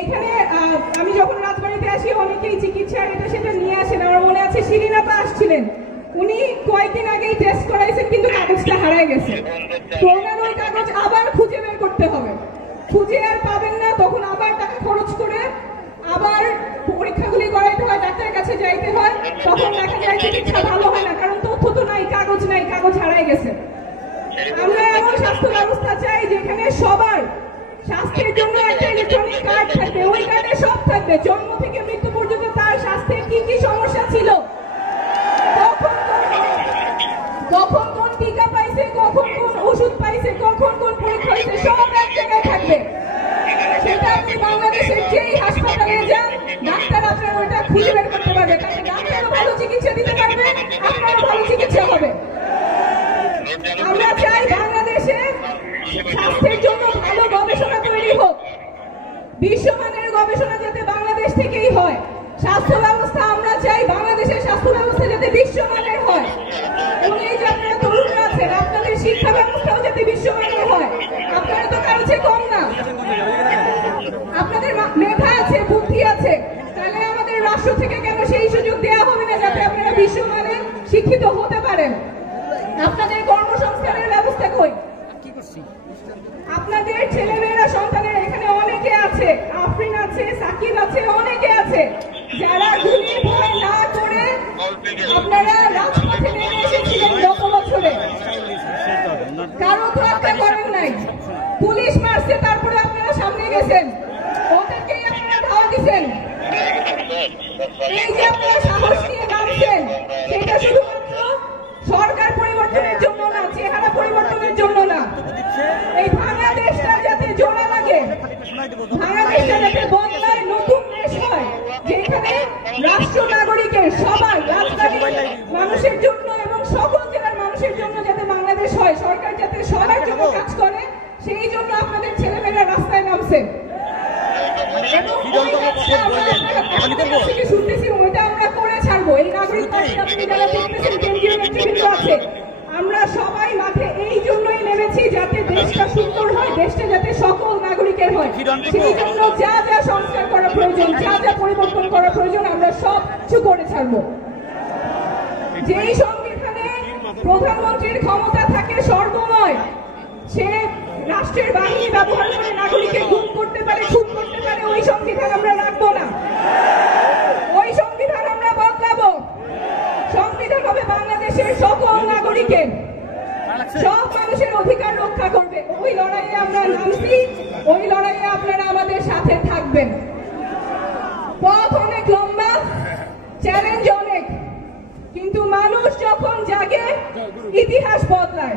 এখানে আমি যখন রাজবাড়িতে আসি অনেকেই চিকিৎসার এটা সেটা নিয়ে আসেন। আমার মনে আছে শিরিন আপা আসছিলেন, উনি কয়েকদিন আগেই টেস্ট করাইছেন কিন্তু কাগজটা হারায় গেছে। তো ওনার ওই কাগজ আবার খুঁজে বের করতে হবে, খুঁজে আর পাবেন না, তখন আবার টাকা খরচ করে আবার পরীক্ষাগুলি করাইতে হয়, ডাক্তারের কাছে যাইতে হয়, তখন দেখা যায় চিকিৎসা ভালো হয় না, কারণ তথ্য তো নাই, কাগজ হারায় গেছে। আমরা এমন স্বাস্থ্য ব্যবস্থা চাই যেখানে সবার স্বাস্থ্যের জন্য একটা ইলেকট্রনিক কার্ড থাকবে, ওই কার্ডে সব থাকবে, জন্ম থেকে মৃত্যু পর্যন্ত তার স্বাস্থ্যের কি কি সমস্যা ছিল, কখন কোন টিকা পাইছে, কখন কোন ওষুধ পাইছে, কখন কোন পরীক্ষা হয়েছে, সব এক জায়গায় থাকবে। সেটা আপনি বাংলাদেশের যেই হাসপাতালে যান, ডাক্তার আপনার ওইটা খুঁজে বের করতে পারবে, তাহলে ডাক্তারও ভালো চিকিৎসা দিতে পারবে, আপনারও ভালো চিকিৎসা হবে। আমরা চাই বাংলাদেশে স্বাস্থ্যের জন্য ভালো গবেষণা তৈরি হোক, বিশ্বমানের গবেষণা যাতে বাংলাদেশ থেকেই হয়। স্বাস্থ্য ব্যবস্থা আমরা চাই বাংলাদেশের স্বাস্থ্য ব্যবস্থা যাতে বিশ্বমানের হয়, এবং এই যে আপনারা তরুণরা আছেন, আপনাদের শিক্ষা ব্যবস্থাও যাতে বিশ্বমানের হয়। আপনারা তো কারো চেয়ে কম না, আপনাদের মেধা আছে, বুদ্ধি আছে, তাহলে আমাদের রাষ্ট্র থেকে কেন সেই সুযোগ দেওয়া হবে না যাতে আপনারা বিশ্বমানের শিক্ষিত হতে পারেন? আপনাদের কর্মসংস্থানের ব্যবস্থা কই? আপনাদের ছেলেমেয়েরা, সন্তানেরা এখানে অনেকে আছে, আফরিন আছে, সাকিব আছে, অনেকে আছে যারা গুলির ভয় না করে আপনারা রাজপথে নেমে এসেছিলেন গত বছরে, কারো তো হত্যা করেন নাই, পুলিশ মারছে তারপরে আপনারা সামনে গেছেন, ওদেরকেই আপনারা ধাওয়া দিচ্ছেন। এই যে আপনারা সাহস নিয়ে নামছেন, সেটা শুধুমাত্র সরকার পরিবর্তনের জন্য না, চেহারা পরিবর্তনের জন্য না, এই বাংলাদেশটা যাতে জোড়া লাগে, বাংলাদেশটা যাতে বদলায়, নতুন দেশ হয়, যেখানে রাষ্ট্র নাগরিকের সবার, রাজধানীর মানুষের জন্য এবং সকল জেলার মানুষের জন্য যাতে বাংলাদেশ হয়, সরকার যাতে সবার জন্য কাজ করে, সেই জন্য আপনাদের ছেলেমেয়েরা রাস্তায় নামছে। শুনতেছি ওইটা আমরা করে ছাড়বো। এই নাগরিক পার্টি আপনি যারা দেখতেছেন, কেন্দ্রীয় নেতৃবৃন্দ আছে, আমরা সবাই মাঠে এই জন্যই নেমেছি যাতে দেশটা সুন্দর হয়, দেশটা যাতে সকল নাগরিকের হয়। সেই জন্য যা যা সংস্কার করা প্রয়োজন, যা যা পরিবর্তন করা প্রয়োজন, আমরা সব কিছু করে ছাড়বো। যেই সংবিধানে প্রধানমন্ত্রীর ক্ষমতা থাকে সর্বময়, সে রাষ্ট্রের বাহিনী ব্যবহার করে নাগরিককে গুম করতে পারে, খুন করতে পারে, ওই সংবিধান আমরা রাখবো না, ওই সংবিধান আমরা বদলাবো। সংবিধান হবে বাংলাদেশের সকল নাগরিকের, সব মানুষের অধিকার রক্ষা করবে। ওই লড়াইয়ে আমরা নামছি, ওই লড়াইয়ে আপনারা আমাদের সাথে থাকবেন। পথ অনেক লম্বা, চ্যালেঞ্জ অনেক, কিন্তু মানুষ যখন জাগে ইতিহাস বদলায়।